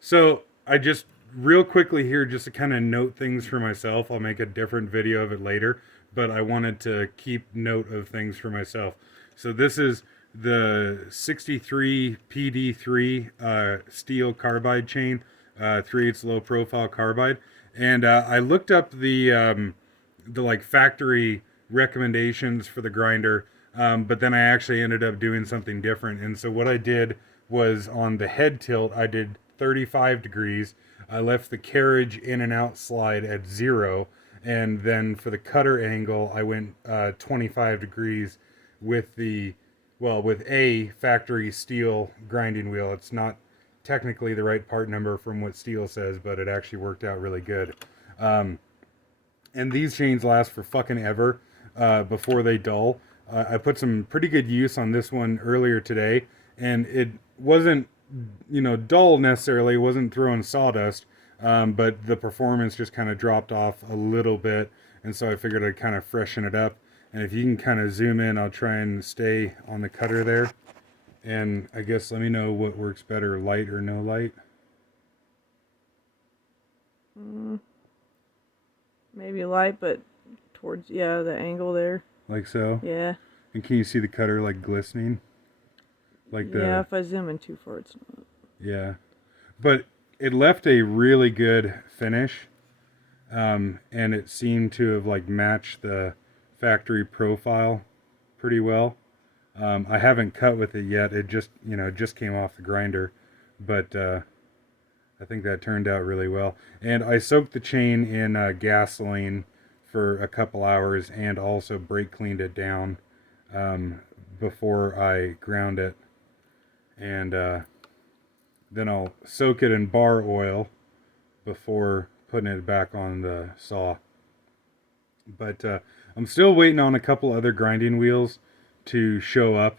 So I just real quickly here, just to kind of note things for myself. I'll make a different video of it later, but I wanted to keep note of things for myself. So this is the 63 PD3 Stihl carbide chain, 3/8 low profile carbide, and I looked up the like factory recommendations for the grinder, but then I actually ended up doing something different. And so what I did was on the head tilt, I did 35 degrees. I left the carriage in and out slide at 0. And then for the cutter angle, I went 25 degrees with with a factory Stihl grinding wheel. It's not technically the right part number from what Stihl says, but it actually worked out really good. Um, and these chains last for fucking ever before they dull. I put some pretty good use on this one earlier today, and it wasn't, dull necessarily. It wasn't throwing sawdust, but the performance just kind of dropped off a little bit, and so I figured I'd kind of freshen it up. And if you can kind of zoom in, I'll try and stay on the cutter there. And I guess let me know what works better, light or no light. Maybe light, but towards, yeah, the angle there. Like so? Yeah. And can you see the cutter like glistening? Yeah, if I zoom in too far, it's not. Yeah. But it left a really good finish. And it seemed to have like matched the factory profile pretty well. I haven't cut with it yet. It just came off the grinder, but I think that turned out really well. And I soaked the chain in gasoline for a couple hours and also brake cleaned it down before I ground it. And then I'll soak it in bar oil before putting it back on the saw. But I'm still waiting on a couple other grinding wheels to show up.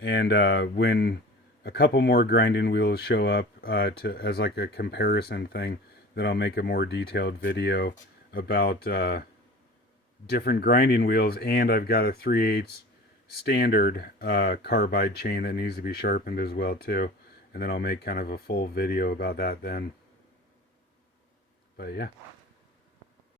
And when a couple more grinding wheels show up as like a comparison thing, then I'll make a more detailed video about different grinding wheels. And I've got a 3/8 standard carbide chain that needs to be sharpened as well too. And then I'll make kind of a full video about that then. But yeah.